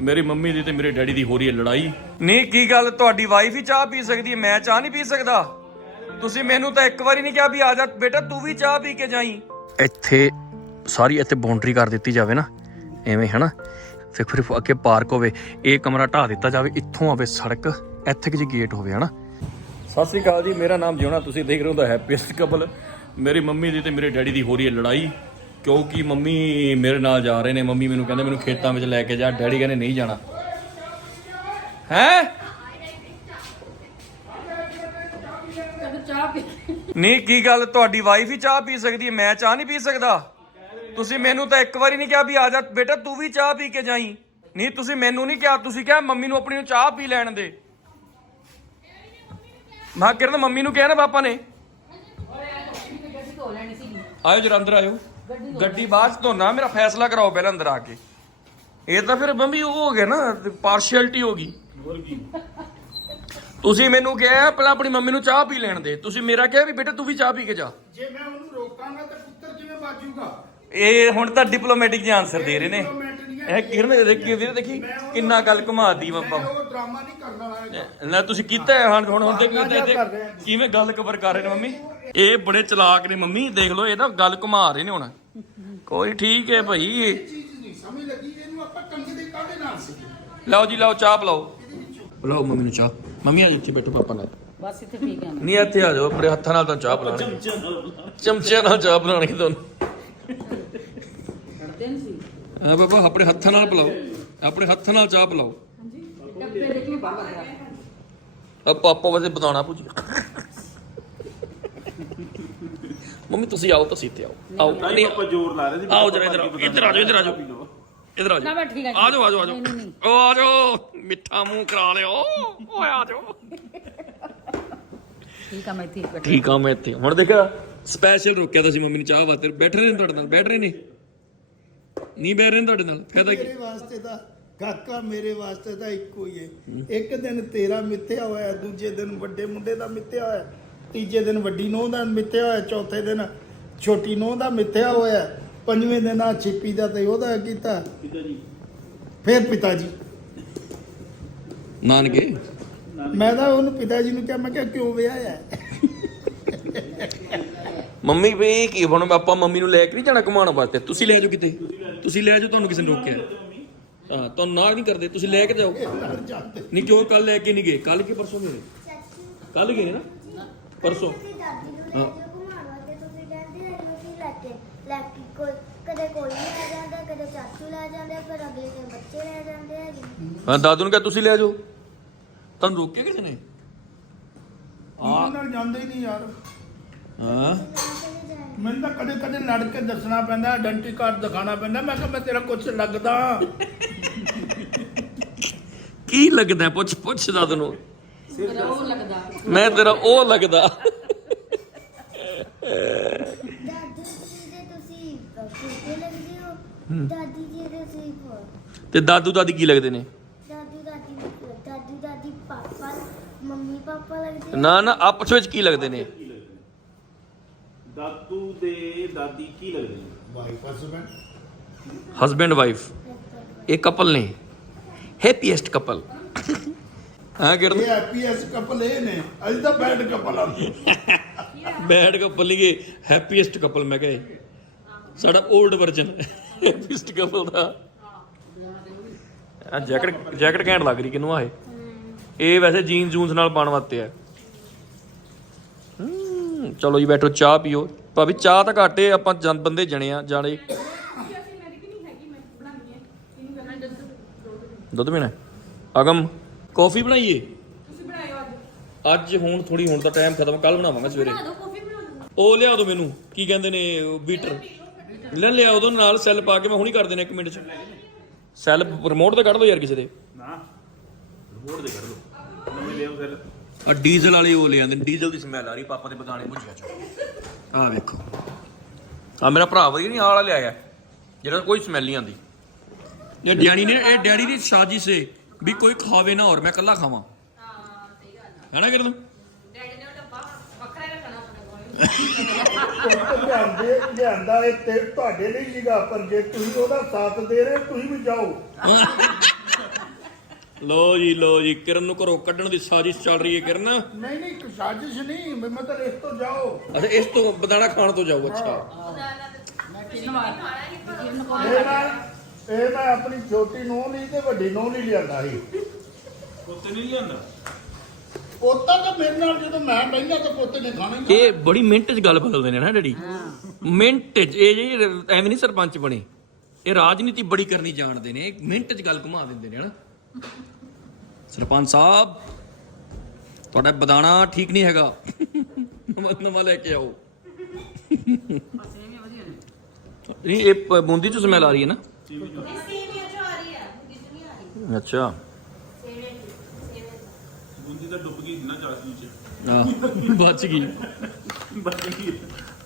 ਮੇਰੀ ਮੰਮੀ ਦੀ ਤੇ ਮੇਰੇ ਡੈਡੀ ਦੀ ਹੋ ਰਹੀ ਹੈ ਲੜਾਈ। ਨਹੀਂ ਕੀ ਗੱਲ? ਤੁਹਾਡੀ ਵਾਈਫ ਹੀ ਚਾਹ ਪੀ ਸਕਦੀ ਹੈ। ਮੈਂ ਚਾਹ ਨਹੀਂ ਪੀ ਸਕਦਾ। ਤੁਸੀਂ ਮੈਨੂੰ ਤਾਂ ਇੱਕ ਵਾਰੀ ਨਹੀਂ ਕਿਹਾ ਵੀ ਆ ਜਾ। ਬੇਟਾ ਤੂੰ ਵੀ ਚਾਹ ਪੀ ਕੇ ਜਾਈ। ਇੱਥੇ ਸਾਰੀ ਇੱਥੇ ਬਾਉਂਡਰੀ ਕਰ ਦਿੱਤੀ ਜਾਵੇ ਨਾ। ਐਵੇਂ ਹਨਾ? ਫਿਰ ਫਿਰ ਅੱਗੇ ਪਾਰਕ ਹੋਵੇ ਇਹ ਕਮਰਾ ਢਾ ਦਿੱਤਾ ਜਾਵੇ ਇੱਥੋਂ ਆਵੇ ਸੜਕ ਇੱਥੇ ਕਿ ਜੀ ਗੇਟ ਹੋਵੇ ਹਨਾ? ਸਤਿ ਸ਼੍ਰੀ ਅਕਾਲ ਜੀ ਮੇਰਾ ਨਾਮ ਜਿਉਣਾ ਤੁਸੀਂ ਦੇਖ ਰਹੇ ਹੋ ਦਾ ਹੈਪੀਐਸਟ ਕਪਲ ਮੇਰੀ ਮੰਮੀ ਦੀ ਤੇ ਮੇਰੇ ਡੈਡੀ ਦੀ ਹੋ ਰਹੀ ਹੈ ਲੜਾਈ। ਕਿਉਂਕਿ ਮੰਮੀ ਮੇਰੇ ਨਾਲ ਜਾ ਰਹੇ ਨੇ, ਮੰਮੀ ਮੈਨੂੰ ਕਹਿੰਦੇ ਮੈਨੂੰ ਖੇਤਾਂ ਵਿੱਚ ਲੈ ਕੇ ਜਾ, ਡੈਡੀ ਕਹਿੰਦੇ ਨਹੀਂ ਜਾਣਾ। ਹੈ? ਨਹੀਂ, ਕੀ ਗੱਲ, ਤੁਹਾਡੀ ਵਾਈਫ ਹੀ ਚਾਹ ਪੀ ਸਕਦੀ ਹੈ, ਮੈਂ ਚਾਹ ਨਹੀਂ ਪੀ ਸਕਦਾ। ਤੁਸੀਂ ਮੈਨੂੰ ਤਾਂ ਇੱਕ ਵਾਰੀ ਨਹੀਂ ਕਿਹਾ ਵੀ ਆ ਜਾ, ਬੇਟਾ ਤੂੰ ਵੀ ਚਾਹ ਪੀ ਕੇ ਜਾਈ। ਨਹੀਂ, ਤੁਸੀਂ ਮੈਨੂੰ ਨਹੀਂ ਕਿਹਾ, ਤੁਸੀਂ ਕਿਹਾ ਮੰਮੀ ਨੂੰ ਆਪਣੀ ਨੂੰ ਚਾਹ ਪੀ ਲੈਣ ਦੇ। ਮੈਂ ਕਿਰਨ, ਮੰਮੀ ਨੂੰ ਕਿਹਾ ਨਾ ਪਾਪਾ ਨੇ? ਆਇਓ ਜਰਾ ਅੰਦਰ ਆਇਓ। ਗੱਡੀ ਬਾਅਦ ਚ ਧੋਣਾ ਮੇਰਾ ਫੈਸਲਾ ਕਰਾਓ ਪਹਿਲਾਂ ਅੰਦਰ ਆ ਕੇ। ਇਹ ਤਾਂ ਫਿਰ ਮੰਮੀ ਉਹ ਹੋ ਗਿਆ ਨਾ ਪਾਰਸ਼ੈਲਿਟੀ ਹੋ ਗਈ। ਤੁਸੀਂ ਮੈਨੂੰ ਕਿਹਾ ਪਹਿਲਾਂ ਆਪਣੀ ਮੰਮੀ ਨੂੰ ਚਾਹ ਪੀ ਲੈਣ ਦੇ। ਤੁਸੀਂ ਮੇਰਾ ਕਿਹਾ ਵੀ ਬੇਟਾ ਤੂੰ ਵੀ ਚਾਹ ਪੀ ਕੇ ਜਾ। ਜੇ ਮੈਂ ਉਹਨੂੰ ਰੋਕਾਂਗਾ ਤਾਂ ਪੁੱਤਰ ਕਿਵੇਂ ਬਾਜੂਗਾ? ਇਹ ਹੁਣ ਤਾਂ ਡਿਪਲੋਮੈਟਿਕ ਜਿਹੇ ਆਨਸਰ ਦੇ ਰਹੇ ਨੇ। ਇਹ ਕਿਰਨ ਦੇਖੀ ਵੀਰੇ ਦੇਖੀ ਕਿੰਨਾ ਗੱਲ ਘੁਮਾਦੀ ਉਹ ਡਰਾਮਾ ਨਹੀਂ ਕਰਨ ਵਾਲਾ ਨਾ ਤੁਸੀਂ ਕੀਤਾ ਹੈ ਹੁਣ ਹੁਣ ਹੁਣ ਤੇ ਕਿਵੇਂ ਗੱਲ ਕਵਰ ਕਰ ਰਹੇ ਨੇ ਮੰਮੀ? ਇਹ ਬੜੇ ਚਲਾਕ ਨੇ ਮੰਮੀ ਦੇਖ ਲਓ ਇਹ ਨਾ ਗੱਲ ਘੁਮਾ ਰਹੇ ਨੇ ਹੁਣ। ਕੋਈ ਠੀਕ ਹੈ ਭਾਈ। ਇਹ ਚੀਜ਼ ਨਹੀਂ ਸਮਝ ਲੱਗੀ ਇਹਨੂੰ ਆਪਾਂ ਕੰਗੇ ਦੇ ਕਾਹਦੇ ਨਾਲ ਸੀ? ਲਓ ਜੀ ਲਓ ਚਾਹ ਪਿਲਾਓ। ਪਿਲਾਓ ਮੰਮੀ ਨੂੰ ਚਾਹ। ਮੰਮੀ ਆ ਇੱਥੇ ਬੈਠੋ ਪਾਪਾ ਨਾਲ। ਬਸ ਇੱਥੇ ਠੀਕ ਹੈ ਨਹੀਂ ਇੱਥੇ ਆ ਜਾਓ ਆਪਣੇ ਹੱਥਾਂ ਨਾਲ ਤਾਂ ਚਾਹ ਪਿਲਾਣੀ ਚਮਚਿਆਂ ਨਾਲ ਚਾਹ ਪਿਲਾਣੀ ਤੁਹਾਨੂੰ। ਕਰਦੇ ਨਹੀਂ ਸੀ? ਹਾਂ ਬਾਬਾ ਆਪਣੇ ਹੱਥਾਂ ਨਾਲ ਪਿਲਾਓ। ਆਪਣੇ ਹੱਥਾਂ ਨਾਲ ਚਾਹ ਪਿਲਾਓ। ਡੱਬੇ ਦੇਖੀ ਬਾਹਰ ਆ ਆ ਪਾਪਾ ਵਜੇ ਬਤਾਉਣਾ ਪੁੱਜ ਮੰਮੀ ਤੁਸੀਂ ਆਓ ਤੁਸੀਂ ਇੱਥੇ ਆਓ। ਆਓ। ਨਹੀਂ ਆਪਾਂ ਜ਼ੋਰ ਲਾ ਰਹੇ ਸੀ ਆਓ ਜਰਾ ਇੱਧਰ ਆਓ। ਇੱਧਰ ਆ ਜਾਓ ਇੱਧਰ ਆ ਜਾਓ। ਇੱਧਰ ਆ ਨਾ ਜਾਓ ਠੀਕ ਆ ਜਾਓ ਆ ਜਾਓ ਆ ਜਾਓ। ਨਹੀਂ, ਨਹੀਂ, ਉਹ ਆ ਜਾਓ। ਮਿੱਠਾ ਮੂੰਹ ਕਰਾ ਲਿਓ। ਓਏ ਆ ਜਾਓ। ਠੀਕ ਆ ਮੈਂ ਇੱਥੇ ਠੀਕ ਆ ਮੈਂ ਇੱਥੇ। ਹੁਣ ਦੇਖਾ ਸਪੈਸ਼ਲ ਰੋਕਿਆ ਤਾਂ ਸੀ ਮੰਮੀ ਨੇ ਚਾਹ ਵਾਸਤੇ। ਬੈਠ ਰਹੇ ਨੇ ਤੁਹਾਡੇ ਨਾਲ? ਬੈਠ ਰਹੇ ਨੇ? ਨਹੀਂ ਬੈਠ ਰਹੇ ਤੁਹਾਡੇ ਨਾਲ ਫਾਇਦਾ ਕੀ? ਮੇਰੇ ਵਾਸਤੇ ਤਾਂ ਕਾਕਾ ਮੇਰੇ ਵਾਸਤੇ ਤਾਂ ਇੱਕੋ ਹੀ ਹੈ। ਇੱਕ ਦਿਨ ਤੇਰਾ ਮਿੱਥਿਆ ਹੋਇਆ ਦੂਜੇ ਦਿਨ ਵੱਡੇ ਮੁੰਡੇ ਦਾ ਮਿੱਥਿਆ ਹੋਇਆ ਤੀਜੇ ਦਿਨ ਵੱਡੀ ਨੂੰਹ ਦਾ ਮਿੱਥਿਆ ਹੋਇਆ ਚੌਥੇ ਦਿਨ ਛੋਟੀ ਨੂੰਹ ਦਾ ਮਿੱਥਿਆ ਹੋਇਆ ਪੰਜਵੇਂ ਦਿਨ ਆ ਛਿੱਪੀ ਦਾ ਤੇ ਉਹਦਾ ਕੀਤਾ। ਫਿਰ ਪਿਤਾ ਜੀ। ਨਾਨਕੇ? ਮੈਂ ਤਾਂ ਉਹਨੂੰ ਪਿਤਾ ਜੀ ਨੂੰ ਕਿਹਾ ਮੈਂ ਕਿਹਾ ਕਿਉਂ ਵਿਆਹਿਆ ਹੈ? ਮੰਮੀ ਵੀ ਕੀ ਹੁਣ ਆਪਾਂ ਮੰਮੀ ਨੂੰ ਲੈ ਕੇ ਨਹੀਂ ਜਾਣਾ ਘੁਮਾਉਣ ਵਾਸਤੇ? ਤੁਸੀਂ ਲੈ ਜਾਓ ਕਿਤੇ। ਤੁਸੀਂ ਲੈ ਜਾਓ ਤੁਹਾਨੂੰ ਕਿਸੇ ਨੇ ਰੋਕਿਆ। ਹਾਂ ਤੁਹਾਨੂੰ ਨਾ ਨਹੀਂ ਕਰਦੇ ਤੁਸੀਂ ਲੈ ਕੇ ਜਾਓ। ਨਹੀਂ ਕਿਉਂ ਕੱਲ ਲੈ ਕੇ ਨਹੀਂ ਗਏ ਕੱਲ ਕਿ ਪਰਸੋਂ ਗਏ? ਕੱਲ ਗਏ ਨਾ? ਪਰਸੋਂ। ਦਾਦੀ ਨੂੰ ਲੈ ਜਾਓ ਘੁਮਾਉਣ ਤੇ ਤੁਸੀਂ ਕਹਿੰਦੇ ਰਹਿੰਦੇ ਸੀ ਲੈ ਕੇ ਲੈ ਕੇ ਕੋਈ ਕਦੇ ਕੋਈ ਲੈ ਜਾਂਦਾ ਕਦੇ ਚਾਚੂ ਲੈ ਜਾਂਦੇ ਫਿਰ ਅਗਲੇ ਦਿਨ ਬੱਚੇ ਲੈ ਜਾਂਦੇ ਹੈਗੇ ਹਾਂ ਦਾਦੂ ਨੂੰ ਕਿਹਾ ਤੁਸੀਂ ਲੈ ਜਾਓ। ਤੁਹਾਨੂੰ ਰੋਕਿਆ ਕਿਸੇ ਨੇ? ਉਹਨਾਂ ਨਾਲ ਜਾਂਦੇ ਹੀ ਨਹੀਂ ਯਾਰ। ਹਾਂ। ਮੈਨੂੰ ਤਾਂ ਕਦੇ ਕਦੇ ਲੜ ਕੇ ਦੱਸਣਾ ਪੈਂਦਾ ਆਇਡੈਂਟੀ ਕਾਰਡ ਦਿਖਾਣਾ ਪੈਂਦਾ। ਮੈਂ ਕਿਹਾ ਮੈਂ ਤੇਰਾ ਕੁਝ ਲੱਗਦਾ। ਕੀ ਲੱਗਦਾ? ਪੁੱਛ ਪੁੱਛ ਦਾਦੂ ਨੂੰ ਮੇਰਾ ਉਹ ਲੱਗਦਾ। ਮੈਂ ਤੇਰਾ ਉਹ ਲੱਗਦਾ। ਦਾਦੂ ਜੀ ਦੇ ਤੁਸੀਂ ਫੁੱਟੇ ਲੱਗਦੇ ਹੋ? ਦਾਦੀ ਜੀ ਦੇ ਤੁਸੀਂ ਫੁ- ਤੇ ਦਾਦੂ ਦਾਦੀ ਕੀ ਲੱਗਦੇ ਨੇ? ਦਾਦੂ ਦਾਦੀ ਦਾਦੂ ਦਾਦੀ ਪਾਪਾ ਮੰਮੀ ਪਾਪਾ ਲੱਗਦੇ ਨਾ? ਨਾ ਆਪਸ ਵਿੱਚ ਕੀ ਲੱਗਦੇ ਨੇ? ਦਾਦੂ ਦੇ ਦਾਦੀ ਕੀ ਲੱਗਦੇ ਨੇ ਵਾਈਫ ਹਸਬੈਂਡ ਹਸਬੈਂਡ ਵਾਈਫ ਇਹ ਕਪਲ ਨੇ। ਹੈਪੀਐਸਟ ਕਪਲ ਹਾਂ ਕਿਰਨ? ਇਹ ਐਪੀਐਸ ਕਪਲ ਇਹ ਨੇ। ਅਸੀਂ ਤਾਂ ਬੈਡ ਕਪਲ ਆ ਬੈਡ ਕਪਲ ਨਹੀਂ ਗਏ ਹੈਪੀਐਸਟ ਕਪਲ ਮੈਂ ਕਹੇ ਸਾਡਾ 올ਡ ਵਰਜਨ ਹੈਪੀਐਸਟ ਕਪਲ ਦਾ। ਆ ਜੈਕਟ ਜੈਕਟ ਘੈਂਟ ਲੱਗ ਰਹੀ ਕਿਨੂੰ ਆ ਇਹ? ਇਹ ਵੈਸੇ ਜੀਨ ਜੂਨਸ ਨਾਲ ਪਾਉਣ ਵਾਸਤੇ ਆ। ਹਮ, ਚਲੋ ਜੀ ਬੈਠੋ ਚਾਹ ਪੀਓ। ਭਾਵੇਂ ਚਾਹ ਤਾਂ ਘਾਟੇ ਆਪਾਂ ਜਨ, ਬੰਦੇ ਜਣੇ ਆ, ਜਾਣੇ। ਦੁੱਧ ਪੀਣਾ ਹੈ? ਅਗਮ, ਕੌਫੀ ਬਣਾਈਏ? ਅੱਜ ਹੁਣ ਥੋੜੀ ਹੁਣ ਤਾਂ ਟਾਈਮ ਖਤਮ ਕੱਲ ਬਣਾਵਾਂਗੇ ਸਵੇਰੇ। ਉਹ ਲਿਆ ਦੋ ਮੈਨੂੰ, ਕੀ ਕਹਿੰਦੇ ਨੇ ਉਹ ਬੀਟਰ। ਲੈ, ਲਿਆ ਉਹਦੋਂ ਨਾਲ ਸੈੱਲ ਪਾ ਕੇ ਮੈਂ ਹੁਣੀ ਕਰ ਦੇਣਾ ਇੱਕ ਮਿੰਟ ਚ। ਸੈੱਲ ਰਿਮੋਟ ਤੇ ਕੱਢ ਦੋ ਯਾਰ ਕਿਸੇ ਦੇ। ਨਾ ਰਿਮੋਟ ਦੇ ਕੱਢ ਲਓ। ਨਵੇਂ ਲਿਆਓ ਫਿਰ ਆ ਡੀਜ਼ਲ ਵਾਲੇ ਉਹ ਲੈ ਆਂਦੇ ਨੇ, ਡੀਜ਼ਲ ਦੀ ਸਮੈਲ ਆ ਰਹੀ ਪਾਪਾ ਦੇ ਬਦਾਣੇ ਭੁੱਜਿਆ ਚ। ਆ ਵੇਖੋ। ਆ ਮੇਰਾ ਭਰਾ ਵਧੀਆ ਨਹੀਂ ਆਹ ਵਾਲਾ ਲਿਆਇਆ। ਜਿਹੜਾ ਕੋਈ ਸਮੈਲ ਨਹੀਂ ਆਂਦੀ ਇਹ ਡੈਡੀ ਨੇ ਇਹ ਡੈਡੀ ਦੀ ਸਾਜ਼ਿਸ਼ ਸੇ ਵੀ ਕੋਈ ਖਾਵੇ ਨਾ ਹੋਰ ਮੈਂ ਇਕੱਲਾ ਖਾਵਾਂ। ਹਾਂ ਸਹੀ ਗੱਲ ਹੈ ਨਾ ਕਿਰਨ? ਲਿਆਂਦੇ ਲਿਆਂਦਾ ਇਹ ਤੇ ਤੁਹਾਡੇ ਲਈ ਸੀਗਾ ਪਰ ਜੇ ਤੁਸੀਂ ਉਹਦਾ ਸਾਥ ਦੇ ਰਹੇ ਤੁਸੀਂ ਵੀ ਜਾਓ। ਲੋ ਜੀ ਲੋ ਜੀ ਕਿਰਨ ਨੂੰ ਘਰੋਂ ਕੱਢਣ ਦੀ ਸਾਜ਼ਿਸ਼ ਚੱਲ ਰਹੀ ਹੈ ਕਿਰਨ। ਨਹੀਂ ਨਹੀਂ ਕੋਈ ਸਾਜ਼ਿਸ਼ ਨਹੀਂ ਵੀ ਮਤਲਬ ਇਸ ਤੋਂ ਜਾਓ। ਅੱਛਾ ਇਸ ਤੋਂ ਬਦਾਣਾ ਖਾਣ ਤੋਂ ਜਾਓ ਅੱਛਾ। ਇਹ ਮੈਂ ਇਹ ਮੈਂ ਆਪਣੀ ਛੋਟੀ ਨੂੰਹ ਲਈ ਤੇ ਵੱਡੀ ਨੂੰਹ ਲਈ ਲਿਆਂਦਾ ਸੀ। ਉੱਤੇ ਨਹੀਂ ਲਿਆਂਦਾ? ਪੋਤਾ ਤਾਂ ਮੇਰੇ ਨਾਲ ਜਦੋਂ ਮੈਂ ਬੈਠਾ ਤਾਂ ਪੋਤੇ ਨੇ ਖਾਣਾ ਹੀ ਇਹ ਬੜੀ ਮਿੰਟ 'ਚ ਗੱਲ ਬਦਲਦੇ ਨੇ ਨਾ ਡੈਡੀ। ਮਿੰਟ 'ਚ ਇਹ ਜੀ ਐਵੇਂ ਨਹੀਂ ਸਰਪੰਚ ਬਣੇ। ਇਹ ਰਾਜਨੀਤੀ ਬੜੀ ਕਰਨੀ ਜਾਣਦੇ ਨੇ ਮਿੰਟ 'ਚ ਗੱਲ ਘੁਮਾ ਦਿੰਦੇ ਨੇ ਹਨਾ? ਸਰਪੰਚ ਸਾਹਿਬ ਤੁਹਾਡਾ ਬਦਾਣਾ ਠੀਕ ਨਹੀਂ ਹੈਗਾ। ਨਵਾਂ ਨਵਾਂ ਲੈ ਕੇ ਆਓ। ਨਹੀਂ ਇਹ ਪ- ਬੂੰਦੀ 'ਚ ਸਮੈਲ ਆ ਰਹੀ ਹੈ ਨਾ? ਅੱਛਾ। ਬੂੰਦੀ ਤਾਂ ਡੁੱਬ ਗਈ ਸੀ ਨਾ ਚਾਸਨੀ ਚ। ਆਹ ਬਚ ਗਈ। ਬਚ ਗਈ।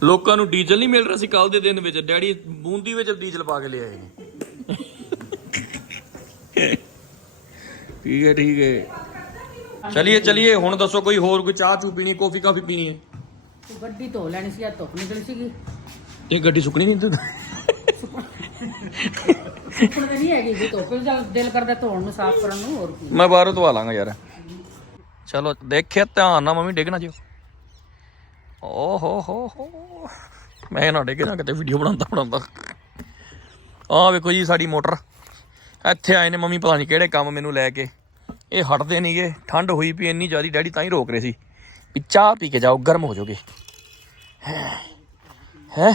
ਲੋਕਾਂ ਨੂੰ ਡੀਜ਼ਲ ਨਹੀਂ ਮਿਲ ਰਿਹਾ ਸੀ ਕੱਲ ਦੇ ਦਿਨ ਵਿੱਚ। ਡੈਡੀ ਬੂੰਦੀ ਵਿੱਚ ਡੀਜ਼ਲ ਪਾ ਕੇ ਲਿਆਏ। ਠੀਕ ਹੈ ਠੀਕ ਹੈ। ਚਲਿਏ ਚਲਿਏ ਹੁਣ ਦੱਸੋ ਕੋਈ ਹੋਰ ਕੋਈ ਚਾਹ ਚੂ ਪੀਣੀ ਕਾਫੀ ਕਾਫੀ ਪੀਣੀ ਹੈ? ਗੱਡੀ ਧੋ ਲੈਣੀ ਸੀ ਆ ਧੁੱਪ ਨਿਕਲੀ ਸੀਗੀ। ਇਹ ਗੱਡੀ ਸੁੱਕਣੀ ਨਹੀਂ ਤੇ? ਸੁੱਕਣ ਤੇ ਨਹੀਂ ਹੈਗੀ ਜੀ ਧੁੱਪ ਜਦ ਦਿਲ ਕਰਦਾ ਧੋਣ ਨੂੰ ਸਾਫ਼ ਕਰਨ ਨੂੰ ਹੋਰ ਕੀ। ਮੈਂ ਬਾਹਰੋਂ ਧਵਾ ਲਾਂਗਾ ਯਾਰ। ਚਲੋ ਦੇਖਿਆ ਧਿਆਨ ਨਾਲ ਮੰਮੀ ਡਿੱਗ ਨਾ ਜਿਓ। ਓ ਹੋ ਹੋ। ਹੋ ਮੈਂ ਨਾ ਡਿੱਗ ਨਾ ਕਿਤੇ ਵੀਡੀਓ ਬਣਾਉਂਦਾ ਬਣਾਉਂਦਾ। ਆਹ ਵੇਖੋ ਜੀ ਸਾਡੀ ਮੋਟਰ। ਇੱਥੇ ਆਏ ਨੇ ਮੰਮੀ ਪਤਾ ਨਹੀਂ ਕਿਹੜੇ ਕੰਮ ਮੈਨੂੰ ਲੈ ਕੇ। ਇਹ ਹਟਦੇ ਨਹੀਂਗੇ ਠੰਡ ਹੋਈ ਪਈ ਇੰਨੀ ਜ਼ਿਆਦੀ ਡੈਡੀ ਤਾਂ ਹੀ ਰੋਕ ਰਹੇ ਸੀ। ਵੀ ਚਾਹ ਪੀ ਕੇ ਜਾਓ ਗਰਮ ਹੋ ਜਾਓਗੇ। ਹੈ?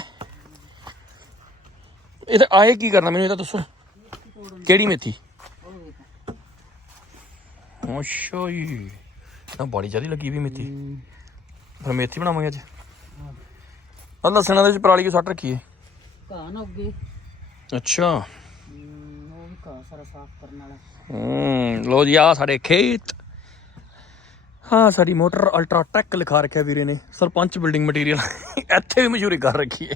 ਇਹ ਤਾਂ ਆਏ ਕੀ ਕਰਨਾ ਮੈਨੂੰ ਇਹ ਤਾਂ ਦੱਸੋ। ਕਿਹੜੀ ਮੇਥੀ? ਅੱਛਾ ਜੀ। ਨਾ ਬੜੀ ਜਿਆਦੀ ਲੱਗੀ ਵੀ ਮੇਥੀ। ਫਿਰ ਮੇਥੀ ਬਣਾਵਾਂਗੇ ਅੱਜ। ਆ ਲਸਣਾ ਦੇ ਵਿੱਚ ਪਰਾਲੀ ਕਿਉਂ ਸੱਟ ਰੱਖੀ ਹੈ ਘਾਹ ਨਾ ਅੱਛਾ। ਸਾਰਾ ਸਾਫ਼ ਕਰਨ ਵਾਲਾ। ਹੂੰ ਲੋ ਜੀ ਆ ਸਾਡੇ ਖੇਤ। ਹਾਂ ਸਾਡੀ ਮੋਟਰ ਅਲਟਰਾ ਟੈਕ ਲਿਖਾ ਰੱਖਿਆ ਵੀਰੇ ਨੇ ਸਰਪੰਚ ਬਿਲਡਿੰਗ ਮਟੀਰੀਅਲ ਇੱਥੇ ਵੀ ਮਸ਼ਹੂਰੀ ਕਰ ਰੱਖੀ ਹੈ।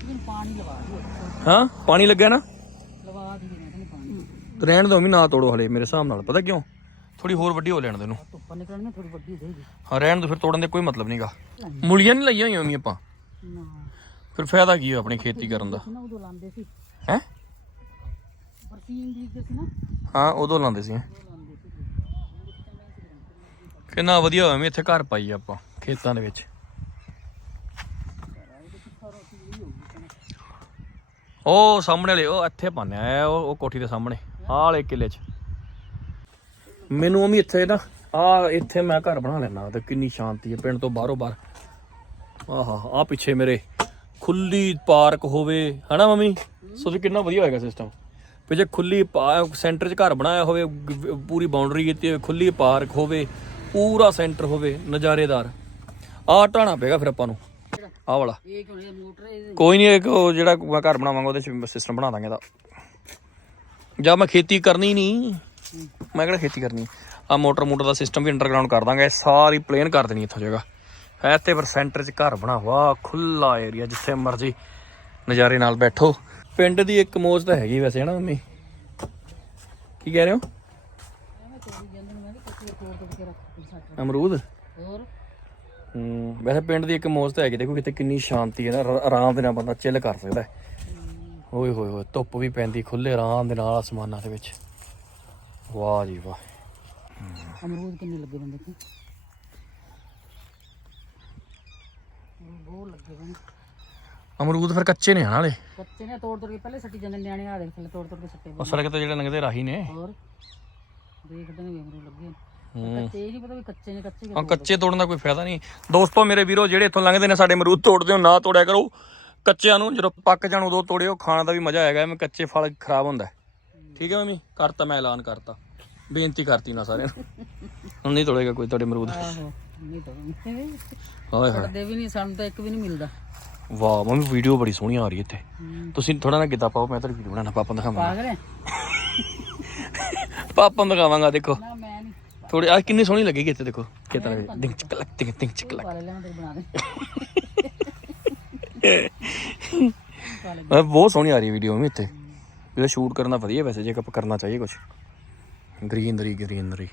ਇਹਨੂੰ ਪਾਣੀ ਲਵਾ ਦਿਓ ਹਾਂ ਪਾਣੀ ਲੱਗਿਆ ਨਾ? ਲਵਾ ਪਾਣੀ ਰਹਿਣ ਦੋ ਵੀ ਨਾ ਤੋੜੋ ਹਲੇ ਮੇਰੇ ਹਿਸਾਬ ਨਾਲ ਪਤਾ ਕਿਉਂ? ਥੋੜੀ ਹੋਰ ਵੱਡੀ ਹੋ ਲੈਣ ਦੇ ਨੂੰ ਧੁੱਪ ਨਿਕਲਣ ਨੂੰ ਥੋੜੀ ਵੱਡੀ ਦੇਗੀ। ਹਾਂ ਰਹਿਣ ਦੋ ਫਿਰ ਤੋੜਨ ਦੇ ਕੋਈ ਮਤਲਬ ਨਹੀਂਗਾ ਮੁਲੀਆਂ ਨਹੀਂ ਲਈਆਂ ਹੋਈਆਂ ਵੀ ਆਪਾਂ। ਨਾ। ਫਿਰ ਫਾਇਦਾ ਕੀ ਹੈ ਆਪਣੀ ਖੇਤੀ ਕਰਨ ਦਾ? ਨਾ ਉਦੋਂ ਲਾਉਂਦੇ ਸੀ। ਹੈ? ਬਰਸੀਨ ਦੀ ਸੀ ਨਾ। ਹਾਂ ਉਦੋਂ ਲਾਉਂਦੇ ਸੀ। ਕਿੰਨਾ ਵਧੀਆ ਹੋਇਆ ਵੀ ਇੱਥੇ ਘਰ ਪਾਈ ਆਪਾਂ ਖੇਤਾਂ ਦੇ ਵਿੱਚ। ਉਹ ਸਾਹਮਣੇ ਵਾਲੇ ਉਹ ਇੱਥੇ ਪਾਉਂਦੇ ਆ ਉਹ ਉਹ ਕੋਠੀ ਦੇ ਸਾਹਮਣੇ ਆਹ ਵਾਲੇ ਕਿਲੇ 'ਚ। ਮੈਨੂੰ ਵੀ ਇੱਥੇ ਨਾ ਆ ਇੱਥੇ ਮੈਂ ਘਰ ਬਣਾ ਲੈਣਾ ਤੇ ਕਿੰਨੀ ਸ਼ਾਂਤੀ ਹੈ ਪਿੰਡ ਤੋਂ ਬਾਹਰੋਂ ਬਾਹਰ। ਆਹਾ ਆ ਪਿੱਛੇ ਮੇਰੇ ਖੁੱਲੀ ਪਾਰਕ ਹੋਵੇ ਹਨਾ ਮੰਮੀ? ਸੋ ਕਿੰਨਾ ਵਧੀਆ ਹੋਏਗਾ ਸਿਸਟਮ ਪਿੱਛੇ ਖੁੱਲੀ ਸੈਂਟਰ 'ਚ ਘਰ ਬਣਾਇਆ ਹੋਵੇ ਗ- ਪੂਰੀ ਬਾਉਂਡਰੀ ਕੀਤੀ ਹੋਵੇ ਖੁੱਲੀ ਪਾਰਕ ਹੋਵੇ ਪੂਰਾ ਸੈਂਟਰ ਹੋਵੇ ਨਜ਼ਾਰੇਦਾਰ। ਆਹ ਢਾਣਾ ਪਏਗਾ ਫਿਰ ਆਪਾਂ ਨੂੰ। ਆਹ ਵਾਲਾ। ਇਹ ਕਿਉਂ ਇਹ ਮੋਟਰ ਇਹ ਕੋਈ ਨਹੀਂ ਇੱਕ ਉਹ ਜਿਹੜਾ ਮੈਂ ਘਰ ਬਣਾਵਾਂਗਾ ਉਹਦੇ ਚ ਸਿਸਟਮ ਬਣਾ ਦਾਂਗੇ ਦਾ ਜਾਂ ਮੈਂ ਖੇਤੀ ਕਰਨੀ ਨਹੀਂ। ਮੈਂ ਕਿਹੜਾ ਖੇਤੀ ਕਰਨੀ? ਆ ਮੋਟਰ ਮੋਟਰ ਦਾ ਸਿਸਟਮ ਵੀ ਅੰਡਰਗਰਾਉਂਡ ਕਰ ਦਾਂਗੇ। ਸਾਰੀ ਪਲੇਨ ਕਰ ਦੇਣੀ ਇੱਥੋਂ ਜਗ੍ਹਾ। ਹੈ ਤੇ ਪਰ ਸੈਂਟਰ 'ਚ ਘਰ ਬਣਾ ਵਾਹ ਖੁੱਲਾ ਏਰੀਆ ਜਿੱਥੇ ਮਰਜ਼ੀ ਨਜ਼ਾਰੇ ਨਾਲ ਬੈਠੋ। ਪਿੰਡ ਦੀ ਇੱਕ ਮੋਜ ਤਾਂ ਹੈਗੀ ਵੈਸੇ ਹਨਾ ਮੰਮੀ? ਕੀ ਕਹਿ ਰਹੇ ਹੋ? ਅਮਰੂਦ? ਹੋਰ? ਹੂੰ ਵੈਸੇ ਪਿੰਡ ਦੀ ਇੱਕ ਮੋਜ ਤਾਂ ਹੈਗੀ ਦੇਖੋ ਕਿਤੇ ਕਿੰਨੀ ਸ਼ਾਂਤੀ ਹੈ ਨਾ ਆਰਾਮ ਦੇ ਨਾਲ ਬੰਦਾ ਚਿੱਲ ਕਰ ਸਕਦਾ ਓਏ ਹੋਏ ਹੋਏ ਧੁੱਪ ਵੀ ਪੈਂਦੀ ਖੁੱਲੇ ਆਰਾਮ ਦੇ ਨਾਲ ਅਸਮਾਨਾਂ ਦੇ ਵਿੱਚ। ਵਾਹ ਜੀ ਵਾਹ। ਅਮਰੂਦ ਕਿੰਨੇ ਲੱਗੇ ਬੰਦੇ? ਕੀ ਬਹੁਤ ਲੱਗੇ ਬੰਦੇ। ਅਮਰੂਦ ਫਿਰ ਕੱਚੇ ਨੇ ਹਨਾ ਕੱਚੇ ਨੇ ਤੋੜ ਤੋੜ ਕੇ ਪਹਿਲੇ ਸੱਟੀ ਜਾਂਦੇ ਨਿਆਣੇ ਆ ਦੇਖ ਥੱਲੇ ਤੋੜ ਤੋੜ ਕੇ ਸੱਟੇ ਉਹ ਸੜਕ ਤੇ ਜਿਹੜੇ ਲੰਘਦੇ ਰਾਹੀ ਨੇ। ਹੋਰ? ਦੇਖਦੇ ਨੇ ਵੀ ਅਮਰੂਦ ਲੱਗੇ। ਹੂੰ। ਕੱਚੇ ਇਹ ਨਹੀਂ ਪਤਾ ਵੀ ਕੱਚੇ ਨੇ ਕੱਚੇ ਆ ਕੱਚੇ ਤੋੜਨ ਦਾ ਕੋਈ ਫਾਇਦਾ ਨਹੀਂ ਦੋਸਤੋ ਮੇਰੇ ਵੀਰੋ ਜਿਹੜੇ ਇੱਥੋਂ ਲੰਘਦੇ ਨੇ ਸਾਡੇ ਅਮਰੂਦ ਤੋੜਦੇ ਹੋ ਨਾ ਤੋੜਿਆ ਕਰੋ। ਕੱਚਿਆਂ ਨੂੰ ਜਦੋਂ ਪੱਕ ਜਾਣ ਉਦੋਂ ਤੋੜਿਓ। ਖਾਣ ਦਾ ਵੀ ਮਜ਼ਾ ਆਏਗਾ ਐਵੇਂ ਕੱਚੇ ਫਲ ਖਰਾਬ ਹੁੰਦਾ। ਹੈ। ਠੀਕ ਹੈ ਮੰਮੀ? ਕਰਤਾ ਮੈਂ ਐਲਾਨ ਕਰਤਾ। ਬੇਨਤੀ ਕਰਤੀ ਨਾ ਸਾਰਿਆਂ ਨੂੰ। ਹੁਣ ਨਹੀਂ ਤੋੜੇਗਾ ਕੋਈ ਤੁਹਾਡੇ ਅਮਰੂਦ। ਆਹੋ ਨਹੀਂ ਤੋੜਨਗੇ। ਹਾਏ ਹਾਏ। ਕੱਢਦੇ ਵੀ ਨਹੀਂ ਸਾਨੂੰ ਤਾਂ ਇੱਕ ਵੀ ਨਹੀਂ ਮਿਲਦਾ। ਵਾਹ ਮੰਮੀ ਵੀਡੀਓ ਬੜੀ ਸੋਹਣੀ ਆ ਰਹੀ ਇੱਥੇ। ਤੁਸੀਂ ਥੋੜਾ ਨਾ ਗਿੱਦਾ ਪਾਓ ਮੈਂ ਤਾਂ ਵੀਡੀਓ ਬਣਾਉਣਾ ਪਾਪਾ ਨੂੰ ਦਿਖਾਵਾਂਗਾ। ਪਾਗਲ ਹੈ? ਪਾਪਾ ਨੂੰ ਦਿਖਾਵਾਂਗਾ ਦੇਖੋ। ਨਾ ਮੈਂ ਨਹੀਂ। ਥੋੜੀ ਆ ਕਿੰਨੀ ਸੋਹਣੀ ਲੱਗੇਗੀ ਇੱਥੇ ਦੇਖੋ। ਕਿਤਨਾ ਦਿੰਗ ਚਕਲਕ ਦਿੰਗ ਦਿੰਗ ਚਕਲਕ ਪਾਲੇ ਲੈਣ ਤੇ ਬਣਾ ਦੇ। ਮੈਂ ਬਹੁਤ ਸੋਹਣੀ ਆ ਰਹੀ ਵੀਡੀਓ ਵੀ ਇੱਥੇ। ਇਹਦਾ ਸ਼ੂਟ ਕਰਨਾ ਵਧੀਆ ਵੈਸੇ ਜੇ ਆਪਾਂ ਕਰਨਾ ਚਾਹੀਏ ਕੁਝ ਗ੍ਰੀਨਰੀ ਗ੍ਰੀਨਰੀ।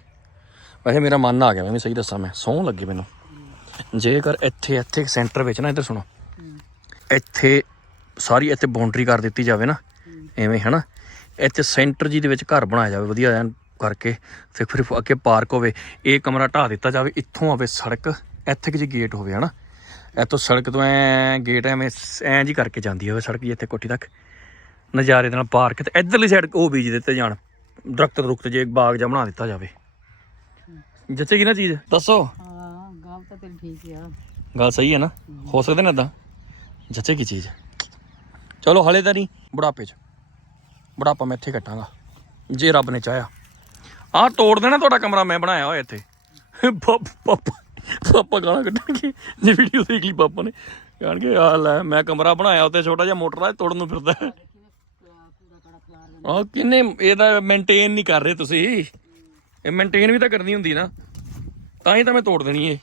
ਵੈਸੇ ਮੇਰਾ ਮਨ ਆ ਗਿਆ ਮੈਂ ਸਹੀ ਦੱਸਾਂ ਮੈਂ। ਸੌਂ ਲੱਗੇ ਮੈਨੂੰ। ਜੇਕਰ ਇੱਥੇ ਇੱਥੇ ਸੈਂਟਰ ਵਿੱਚ ਨਾ ਇੱਧਰ ਸੁਣੋ। ਇੱਥੇ ਸਾਰੀ ਇੱਥੇ ਬਾਉਂਡਰੀ ਕਰ ਦਿੱਤੀ ਜਾਵੇ ਨਾ ਐਵੇਂ ਹਨਾ। ਇੱਥੇ ਸੈਂਟਰ ਜੀ ਦੇ ਵਿੱਚ ਘਰ ਬਣਾਇਆ ਜਾਵੇ ਵਧੀਆ ਐਨ ਕਰਕੇ ਫਿਰ ਫਿਰ ਅੱਗੇ ਪਾਰਕ ਹੋਵੇ ਇਹ ਕਮਰਾ ਢਾ ਦਿੱਤਾ ਜਾਵੇ ਇੱਥੋਂ ਆਵੇ ਸੜਕ ਇੱਥੇ ਕਿ ਜੀ ਗੇਟ ਹੋਵੇ ਹਨਾ। ਇੱਥੋਂ ਸੜਕ ਤੋਂ ਐ ਗੇਟ ਐਵੇਂ ਐਂ ਜੀ ਕਰਕੇ ਜਾਂਦੀ ਹੋਵੇ ਸੜਕ ਜੀ ਇੱਥੇ ਕੋਠੀ ਤੱਕ। ਨਜ਼ਾਰੇ ਦੇ ਨਾਲ ਪਾਰਕ ਤੇ ਇਧਰਲੀ ਸਾਈਡ ਉਹ ਬੀਜ ਦਿੱਤੇ ਜਾਣ ਦਰਖਤ ਦਰੁਖਤ ਜੇ ਬਾਗ ਜਿਹਾ ਬਣਾ ਦਿੱਤਾ ਜਾਵੇ। ਜੱਚੇਗੀ ਨਾ ਚੀਜ਼ ਦੱਸੋ। ਹਾਂ ਗੱਲ ਤਾਂ ਤੇਰੀ ਠੀਕ ਆ। ਗੱਲ ਸਹੀ ਹੈ ਨਾ? ਹੋ ਸਕਦੇ ਨਾ ਇਦਾਂ ਜੱਚੇਗੀ ਚੀਜ਼। ਚਲੋ ਹਲੇ ਤਾਂ ਨਹੀਂ, ਬੁਢਾਪੇ 'ਚ। ਬੁਢਾਪਾ ਮੈਂ ਇੱਥੇ ਕੱਟਾਂਗਾ। ਜੇ ਰੱਬ ਨੇ ਚਾਹਿਆ। ਆਹ ਤੋੜ ਦੇਣਾ ਤੁਹਾਡਾ ਕਮਰਾ, ਮੈਂ ਬਣਾਇਆ ਹੋਇਆ ਇੱਥੇ। ਪਾਪਾ ਪਾਪਾ ਪਾਪਾ ਕੱਢਣਗੇ। ਜੇ ਵੀਡੀਓ ਦੇਖ ਲਈ ਪਾਪਾ ਨੇ। ਕਹਿਣਗੇ ਆ ਲੈ, ਮੈਂ ਕਮਰਾ ਬਣਾਇਆ ਉੱਤੇ ਛੋਟਾ ਜਿਹਾ ਮੋਟਰ ਆ ਤੋੜਨ ਨੂੰ ਫਿਰਦਾ। ਹੈ ਆ ਕਿੰਨੇ ਇਹਦਾ ਮੇਨਟੇਨ ਨਹੀਂ ਕਰ ਰਹੇ ਤੁਸੀਂ। ਇਹ ਮੇਨਟੇਨ ਵੀ ਤਾਂ ਕਰਨੀ ਹੁੰਦੀ ਨਾ। ਤਾਂ ਹੀ ਤਾਂ ਮੈਂ ਤੋੜ ਦੇਣੀ ਏ।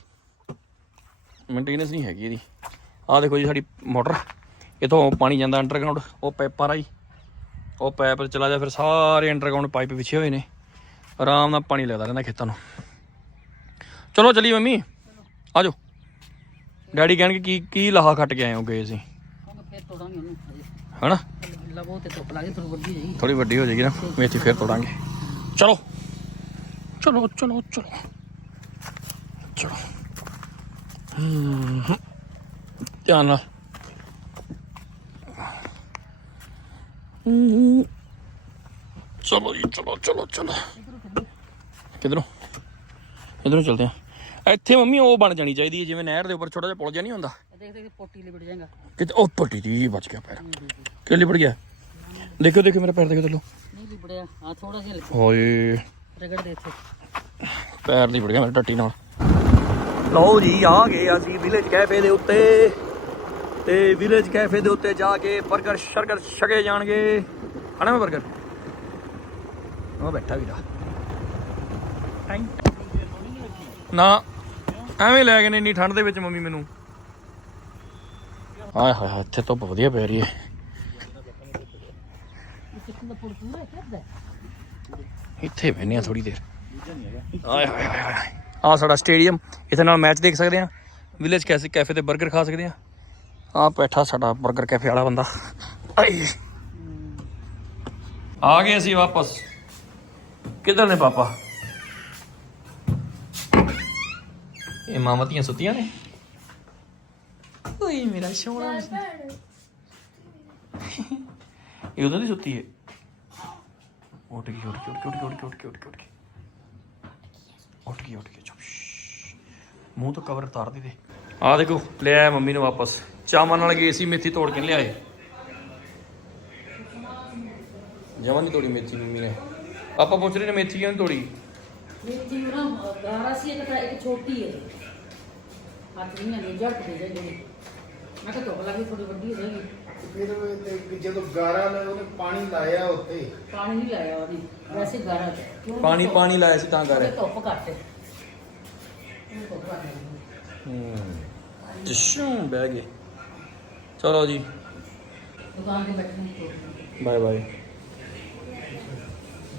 ਮੇਨਟੇਨੈਂਸ ਨਹੀਂ ਹੈਗੀ ਇਹਦੀ। ਆਹ ਦੇਖੋ ਜੀ ਸਾਡੀ ਮੋਟਰ। ਇਥੋਂ ਪਾਣੀ ਜਾਂਦਾ ਅੰਡਰਗਰਾਉਂਡ ਉਹ ਪਾਈਪਾਂ ਰਾਹੀਂ। ਉਹ ਪਾਈਪ ਚਲਾ ਜਾ ਫਿਰ ਸਾਰੇ ਅੰਡਰਗਰਾਉਂਡ ਪਾਈਪ ਵਿਛੇ ਹੋਏ ਨੇ। ਆਰਾਮ ਨਾਲ ਪਾਣੀ ਲੱਗਦਾ ਰਹਿੰਦਾ ਖੇਤਾਂ ਨੂੰ। ਚਲੋ ਚਲੀ ਮੰਮੀ ਆ ਜਾਓ। ਡੈਡੀ ਕਹਿਣਗੇ ਕੀ ਕੀ ਲਾਹਾ ਖੱਟ ਕੇ ਆਏ ਹੋ ਗਏ ਸੀ ਫੇਰ ਤੋੜਾਂਗੇ ਉਹਨੂੰ ਤੇ ਲੱਗੇ ਥੋੜੀ ਵੱਡੀ ਥੋੜੀ ਵੱਡੀ ਹੋ ਜਾਏਗੀ ਨਾ ਮੇਥੀ ਫੇਰ ਤੋੜਾਂਗੇ। ਚਲੋ। ਚਲੋ ਚਲੋ ਚਲੋ। ਚਲੋ। ਹਮ, ਧਿਆਨ ਨਾਲ। ਚਲੋ ਜੀ ਚਲੋ ਚਲੋ ਚਲੋ। ਕਿਧਰੋਂ? ਇਧਰੋਂ ਚਲਦੇ ਆ ਇੱਥੇ ਮੰਮੀ ਉਹ ਬਣ ਜਾਣੀ ਚਾਹੀਦੀ ਹੈ ਜਿਵੇਂ ਨਹਿਰ ਦੇ ਉੱਪਰ ਛੋਟਾ ਜਿਹਾ ਪੁਲ ਜਿਹਾ ਨਹੀਂ ਹੁੰਦਾ? ਦੇਖ ਦੇਖ ਪੋਟੀ ਲਿਬੜ ਜਾਏਗਾ ਕਿਤੇ ਉਹ ਪੱਟੀ ਦੀ ਬਚ ਗਿਆ ਪੈਰ। ਕਿ ਲਿਬੜ ਗਿਆ? ਦੇਖੋ ਦੇਖੋ ਮੇਰਾ ਪੈਰ ਦੇਖੋ ਚਲੋ ਨਹੀਂ ਲਿਬੜਿਆ। ਆ ਥੋੜਾ ਜਿਹਾ ਲਿਬੜ ਹੋਏ। ਰਗੜ ਦੇ ਇੱਥੇ। ਪੈਰ ਨਹੀਂ ਵੜ ਗਿਆ ਮੇਰੇ ਟੱਟੀ ਨਾਲ। ਲਓ ਜੀ ਆ ਗਏ ਅਸੀਂ ਵਿਲੇਜ ਕੈਫੇ ਦੇ ਉੱਤੇ। ਤੇ ਵਿਲੇਜ ਕੈਫੇ ਦੇ ਉੱਤੇ ਜਾ ਕੇ 버ਗਰ ਸ਼ਰਗਰ ਛਕੇ ਜਾਣਗੇ। ਖਾਣਾ ਮੈਂ 버ਗਰ ਉਹ ਬੈਠਾ ਵੀਰਾ। ਨਾ, ਐਵੇਂ ਲੈ ਗਏ ਨੇ, ਇੰਨੀ ਠੰਡ ਦੇ ਵਿੱਚ ਮੰਮੀ ਮੈਨੂੰ। ਆਏ ਹਾਏ ਹਾਏ, ਇੱਥੇ ਧੁੱਪ ਵਧੀਆ ਪੈ ਰਹੀ ਹੈ ਇੱਥੇ ਬੈਨੇ ਆ ਥੋੜੀ ਦੇਰ। ਆਏ ਹਾਏ ਹਾਏ ਆ ਸਾਡਾ ਸਟੇਡੀਅਮ, ਇੱਥੇ ਨਾਲ ਮੈਚ ਦੇਖ ਸਕਦੇ ਆ। ਵਿਲੇਜ ਕੈਫੇ ਤੇ 버ਗਰ ਖਾ ਸਕਦੇ ਆ। ਆ ਬੈਠਾ ਸਾਡਾ 버ਗਰ ਕੈਫੇ ਵਾਲਾ ਬੰਦਾ। ਆਈ। ਆ ਗਏ ਅਸੀਂ ਵਾਪਸ। ਕਿੱਧਰ ਨੇ ਪਾਪਾ? ਇਹ ਮਾਮਤੀਆਂ ਸੁੱਤੀਆਂ ਨੇ? ਓਏ ਮੇਰਾ ਸੋਹਣਾ ਇਹ ਉਦੋਂ ਦੀ ਸੁੱਤੀ ਹੈ ਉੱਠ ਗਈ ਉੱਠ ਗਈ ਉੱਠ ਗਈ ਉੱਠ ਗਈ ਉੱਠ ਗਈ ਉੱਠ ਗਈ ਉੱਠ ਗਈ ਉੱਠ ਗਈ। ਉੱਠ ਗਈ ਚੁੱਪ। ਮੂੰਹ ਤੋਂ ਕਵਰ ਉਤਾਰ ਦੇ ਦੇ। ਆ ਦੇਖੋ ਲੈ ਆਇਆ ਮੰਮੀ ਨੂੰ ਵਾਪਸ। ਚਾਵਾਂ ਨਾਲ ਗਏ ਸੀ ਮੇਥੀ ਤੋੜ ਕੇ ਲਿਆਏ। ਜਮਾਂ ਨਹੀਂ ਤੋੜੀ ਮੇਥੀ ਮੰਮੀ ਨੇ। ਆਪਾਂ ਪੁੱਛ ਰਹੇ ਨੇ ਮੇਥੀ ਕਿਉਂ ਨੀ ਤੋੜੀ? ਮੇਰੀ ਨਾ ਗਾਰਾ ਸੀ ਇੱਕ ਤਾਂ ਇੱਕ ਛੋਟੀ ਹੈ। ਹੱਥ ਨਹੀਂ ਆਉਂਦੀ ਜੜ ਤੇ ਜਾਈ ਮੈਂ ਕਿਹਾ ਧੁੱਪ ਲੱਗੀ ਥੋੜੀ ਵੱਡੀ ਹੋ ਜਾਏਗੀ। ਫਿਰ ਉਹ ਜਦੋਂ ਗਾਰਾ ਲੈ ਉਹਨੇ ਪਾਣੀ ਲਾਇਆ ਉੱਤੇ। ਪਾਣੀ ਨਹੀਂ ਲਾਇਆ ਉਹਨੇ ਵੈਸੇ ਗਾਰਾ। ਕਿਉਂ ਪਾਣੀ ਪਾਣੀ ਲਾਇਆ ਸੀ ਤਾਂ ਕਰ ਉਹਨੂੰ ਧੁੱਪ ਘੱਟ। ਹੈ ਹੂੰ। ਜਸ਼ੂ ਬਹਿ ਗਏ। ਚਲੋ ਜੀ। ਦੁਕਾਨ ਤੇ ਬੈਠੇ ਬਾਏ ਬਾਏ।